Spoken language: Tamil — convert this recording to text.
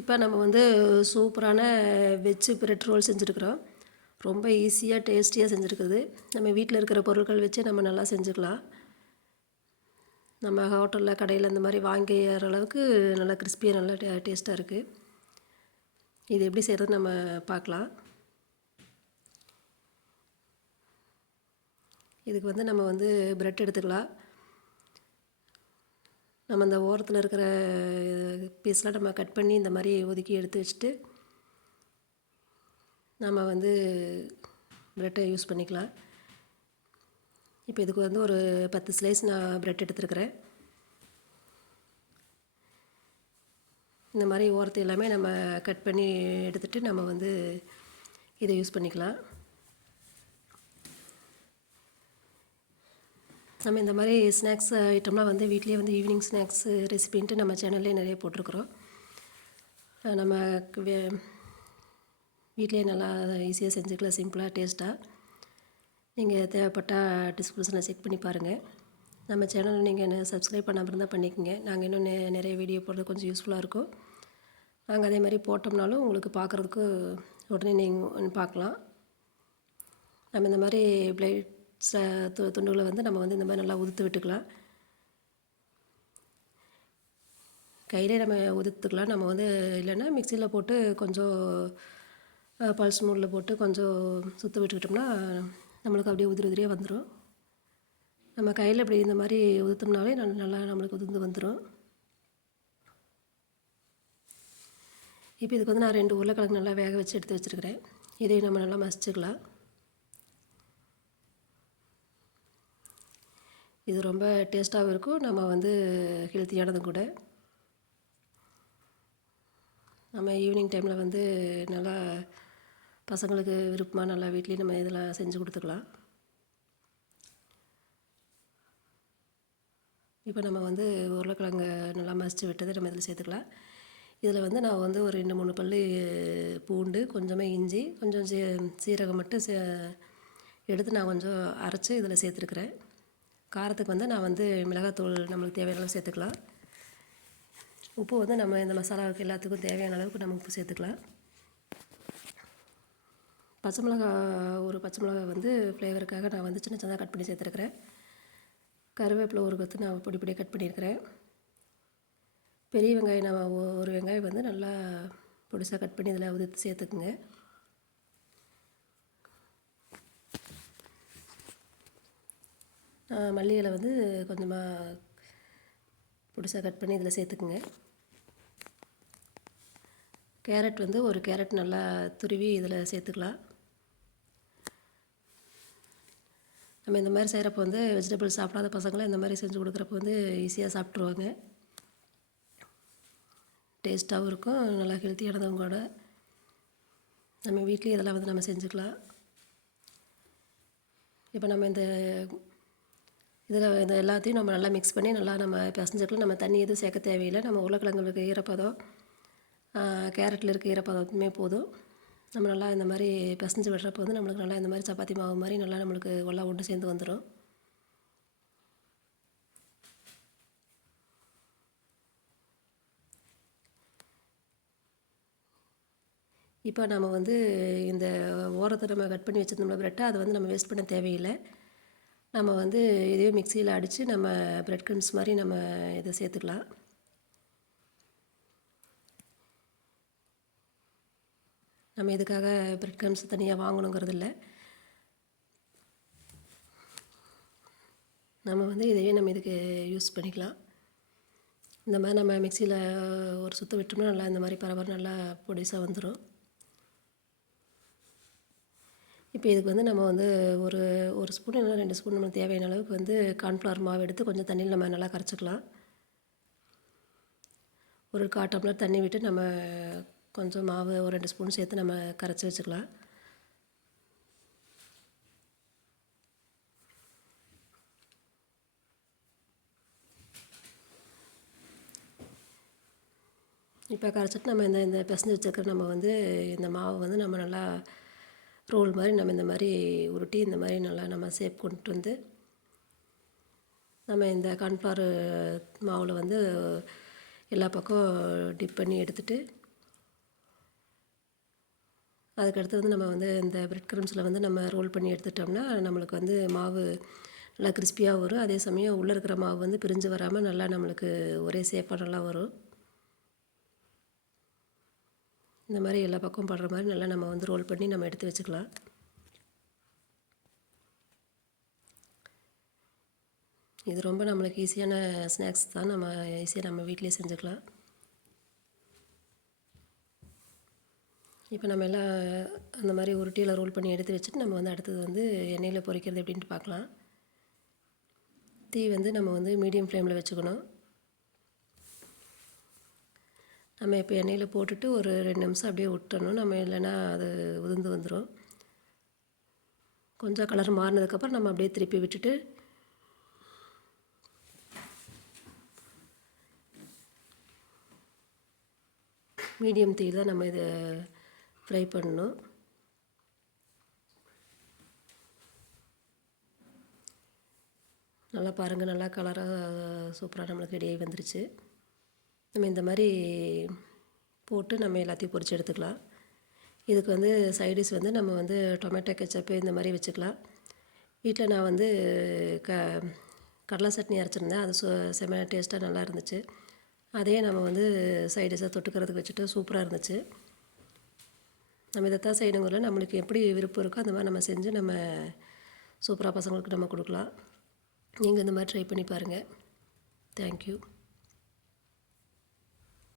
இப்போ நம்ம வந்து சூப்பரான வெஜ்ஜு பிரெட் ரோல் செஞ்சுருக்குறோம். ரொம்ப ஈஸியாக டேஸ்டியாக செஞ்சுருக்குது. நம்ம வீட்டில் இருக்கிற பொருட்கள் வச்சு நம்ம நல்லா செஞ்சுக்கலாம். நம்ம ஹோட்டலில் கடையில் இந்த மாதிரி வாங்கிற அளவுக்கு நல்லா கிறிஸ்பியாக நல்லா டே டேஸ்ட்டாக இருக்குது இது எப்படி செய்கிறது நம்ம பார்க்கலாம். இதுக்கு வந்து நம்ம வந்து பிரெட் எடுத்துக்கலாம். நம்ம அந்த ஓரத்தில் இருக்கிற பீஸ்லாம் நம்ம கட் பண்ணி இந்த மாதிரி ஒதுக்கி எடுத்து வச்சுட்டு நம்ம வந்து ப்ரெட்டை யூஸ் பண்ணிக்கலாம். இப்போ இதுக்கு வந்து ஒரு பத்து ஸ்லைஸ் நான் ப்ரெட் எடுத்துருக்கிறேன். இந்த மாதிரி ஓரத்தை எல்லாமே நம்ம கட் பண்ணி எடுத்துகிட்டு நம்ம வந்து இதை யூஸ் பண்ணிக்கலாம். நம்ம இந்த மாதிரி ஸ்நாக்ஸ் ஐட்டம்லாம் வந்து வீட்லேயே வந்து ஈவினிங் ஸ்நாக்ஸ் ரெசிபின்ட்டு நம்ம சேனல்லே நிறைய போட்டிருக்குறோம். நம்ம வீட்லேயே நல்லா ஈஸியாக செஞ்சுக்கலாம் சிம்பிளாக டேஸ்ட்டாக நீங்கள் தேவைப்பட்டால் டிஸ்கிரிப்ஷனை செக் பண்ணி பாருங்கள் நம்ம சேனலை நீங்கள் என்ன சப்ஸ்கிரைப் பண்ணாமல் இருந்தால் பண்ணிக்கோங்க. நாங்கள் இன்னும் நெ நிறைய வீடியோ போடுறது கொஞ்சம் யூஸ்ஃபுல்லாக இருக்கும். நாங்கள் அதே மாதிரி போட்டோம்னாலும் உங்களுக்கு பார்க்குறதுக்கு உடனே நீங்கள் பார்க்கலாம். நம்ம இந்த மாதிரி பிளேட் ச து துண்டுகளை வந்து நம்ம வந்து இந்த மாதிரி நல்லா உதுத்து விட்டுக்கலாம். கையிலே நம்ம உதுத்துக்கலாம். நம்ம வந்து இல்லைன்னா மிக்சியில் போட்டு கொஞ்சம் பல்ஸ் மூடில் போட்டு கொஞ்சம் சுற்ற விட்டுக்கிட்டோம்னா நம்மளுக்கு அப்படியே உதிரி உதிரியாக வந்துடும் நம்ம கையில் இப்படி இந்த மாதிரி உதுத்தோம்னாலே நல்லா நம்மளுக்கு உதிர்ந்து வந்துடும் இப்போ இதுக்கு வந்து நான் ரெண்டு உருளைக்கிழங்கு நல்லா வேக வச்சு எடுத்து வச்சுருக்கிறேன். இதையும் நம்ம நல்லா மசிச்சுக்கலாம். இது ரொம்ப டேஸ்ட்டாகவும் இருக்கும். நம்ம வந்து ஹெல்த்தியானதும் கூட. நம்ம ஈவினிங் டைமில் வந்து நல்லா பசங்களுக்கு விருப்பமாக நல்லா வீட்லேயும் நம்ம இதெல்லாம் செஞ்சு கொடுத்துக்கலாம். இப்போ நம்ம வந்து உருளைக்கிழங்கு நல்லா மசித்து விட்டதை நம்ம இதில் சேர்த்துக்கலாம். இதில் வந்து நான் வந்து ஒரு ரெண்டு மூணு பல் பூண்டு கொஞ்சமாக இஞ்சி கொஞ்சம் சீ சீரகம் மட்டும் சே எடுத்து நான் கொஞ்சம் அரைச்சி இதில் சேர்த்துருக்குறேன். காரத்துக்கு வந்து நான் வந்து மிளகாத்தூள் நம்மளுக்கு தேவையான அளவு சேர்த்துக்கலாம். உப்பு வந்து நம்ம இந்த மசாலாவுக்கு எல்லாத்துக்கும் தேவையான அளவுக்கு நம்ம உப்பு சேர்த்துக்கலாம். பச்சை மிளகா ஒரு பச்சை மிளகா வந்து ஃப்ளேவருக்காக நான் வந்து சின்ன சின்னதாக கட் பண்ணி சேர்த்துருக்குறேன். கருவேப்பிலை ஒரு கொத்து நான் பொடி பொடியாக கட் பண்ணியிருக்கிறேன். பெரிய வெங்காயம் நான் ஒரு வெங்காயம் வந்து நல்லா பொடிசாக கட் பண்ணி இதில் உதிர்த்து சேர்த்துக்குங்க. மல்லி இலை வந்து கொஞ்சமாக புதுசாக கட் பண்ணி இதில் சேர்த்துக்குங்க. கேரட் வந்து ஒரு கேரட் நல்லா துருவி இதில் சேர்த்துக்கலாம். நம்ம இந்த மாதிரி செய்கிறப்ப வந்து வெஜிடபிள்ஸ் சாப்பிடாத பசங்களாம் இந்த மாதிரி செஞ்சு கொடுக்குறப்ப வந்து ஈஸியாக சாப்பிட்ருவாங்க டேஸ்ட்டாகவும் இருக்கும் நல்லா ஹெல்த்தியானதும் கூட. நம்ம வீட்லேயும் இதெல்லாம் வந்து நம்ம செஞ்சுக்கலாம். இப்போ நம்ம இந்த இதில் இந்த எல்லாத்தையும் நம்ம நல்லா மிக்ஸ் பண்ணி நல்லா நம்ம பிசைஞ்சுக்கலாம் நம்ம தண்ணி எதுவும் சேர்க்க தேவையில்லை. நம்ம உருளைக்கிழங்குல இருக்க ஈரப்பதம் கேரட்டில் இருக்க ஈரப்பதமே போதும். நம்ம நல்லா இந்த மாதிரி பிசைஞ்சு விடுறப்போ வந்து நம்மளுக்கு நல்லா இந்த மாதிரி சப்பாத்தி மாவு மாதிரி நல்லா நம்மளுக்கு எல்லாம் ஒன்று சேர்ந்து வந்துடும் இப்போ நம்ம வந்து இந்த ஓரத்தை நம்ம கட் பண்ணி வச்சுருந்தோம்ல ப்ரெட்டை அதை வந்து நம்ம வேஸ்ட் பண்ண தேவையில்லை. நம்ம வந்து இதையும் மிக்சியில் அடித்து நம்ம ப்ரெட் க்ரம்ஸ் மாதிரி நம்ம இதை சேர்த்துக்கலாம். நம்ம இதுக்காக ப்ரெட் க்ரம்ஸ் தனியாக வாங்கணுங்கிறது இல்லை. நம்ம வந்து இதையே நம்ம இதுக்கு யூஸ் பண்ணிக்கலாம். இந்த மாதிரி நம்ம மிக்சியில் ஒரு சுற்று விட்டோம்னா நல்லா இந்த மாதிரி பரவாயில்ல நல்லா பொடிசாக வந்துடும் இப்போ இதுக்கு வந்து நம்ம வந்து ஒரு ஒரு ஸ்பூன் இல்லை ரெண்டு ஸ்பூன் நம்ம தேவையான அளவுக்கு வந்து கார்ன்ஃப்ளவர் மாவு எடுத்து கொஞ்சம் தண்ணியில் நம்ம நல்லா கரைச்சிக்கலாம். ஒரு கா டம்ளர் தண்ணி விட்டு நம்ம கொஞ்சம் மாவு ஒரு ரெண்டு ஸ்பூன் சேர்த்து நம்ம கரைச்சி வச்சுக்கலாம். இப்போ கரைச்சிட்டு நம்ம இந்த இந்த பிசைஞ்சு வச்சுருக்கிற நம்ம வந்து இந்த மாவை வந்து நம்ம நல்லா ரோல் மாதிரி நம்ம இந்த மாதிரி உருட்டி இந்த மாதிரி நல்லா நம்ம சேப் கொண்டு வந்து நம்ம இந்த கான்ஃப்ளவர் மாவில் வந்து எல்லா பக்கம் டிப் பண்ணி எடுத்துகிட்டு அதுக்கடுத்து வந்து நம்ம வந்து இந்த பிரெட் க்ரம்ஸில் வந்து நம்ம ரோல் பண்ணி எடுத்துட்டோம்னா நம்மளுக்கு வந்து மாவு நல்லா கிறிஸ்பியாக வரும். அதே சமயம் உள்ளே இருக்கிற மாவு வந்து பிரிஞ்சு வராமல் நல்லா நம்மளுக்கு ஒரே சேஃபாக நல்லா வரும். இந்த மாதிரி எல்லா பக்கமும் படுற மாதிரி நல்லா நம்ம வந்து ரோல் பண்ணி நம்ம எடுத்து வச்சுக்கலாம். இது ரொம்ப நம்மளுக்கு ஈஸியான ஸ்நாக்ஸ் தான். நம்ம ஈஸியாக நம்ம வீட்டிலே செஞ்சுக்கலாம். இப்போ நம்ம எல்லாம் அந்த மாதிரி உருட்டியில் ரோல் பண்ணி எடுத்து வச்சுட்டு நம்ம வந்து அடுத்தது வந்து எண்ணெயில் பொரிக்கிறது எப்படின்ட்டு பார்க்கலாம். தீ வந்து நம்ம வந்து மீடியம் ஃப்ளேமில் வச்சுக்கணும். நம்ம இப்போ எண்ணெயில் போட்டுட்டு ஒரு ரெண்டு நிமிஷம் அப்படியே விட்டணும் நம்ம இல்லைன்னா அது உதிர்ந்து வந்துடும் கொஞ்சம் கலர் மாறினதுக்கப்புறம் நம்ம அப்படியே திருப்பி விட்டுட்டு மீடியம் தீயில் தான் நம்ம இதை ஃப்ரை பண்ணணும். நல்லா பாருங்கள் நல்லா கலராக சூப்பராக நம்மளுக்கு ரெடியாகி வந்துருச்சு. நம்ம இந்த மாதிரி போட்டு நம்ம எல்லாத்தையும் பொரித்து எடுத்துக்கலாம். இதுக்கு வந்து சைடிஷ் வந்து நம்ம வந்து டொமேட்டோ கெச்சப்பு இந்த மாதிரி வச்சுக்கலாம். வீட்டில் நான் வந்து க கடலை சட்னி அரைச்சிருந்தேன். அது சு செம டேஸ்ட்டாக நல்லா இருந்துச்சு. அதையே நம்ம வந்து சைடிஷாக தொட்டுக்கிறதுக்கு வச்சுட்டு சூப்பராக இருந்துச்சு. நம்ம இதைத்தான் செய்யணுங்கிற நம்மளுக்கு எப்படி விருப்பம் இருக்கோ அந்த மாதிரி நம்ம செஞ்சு நம்ம சூப்பராக பசங்களுக்கு நம்ம கொடுக்கலாம். நீங்கள் இந்த மாதிரி ட்ரை பண்ணி பாருங்கள் தேங்க்யூ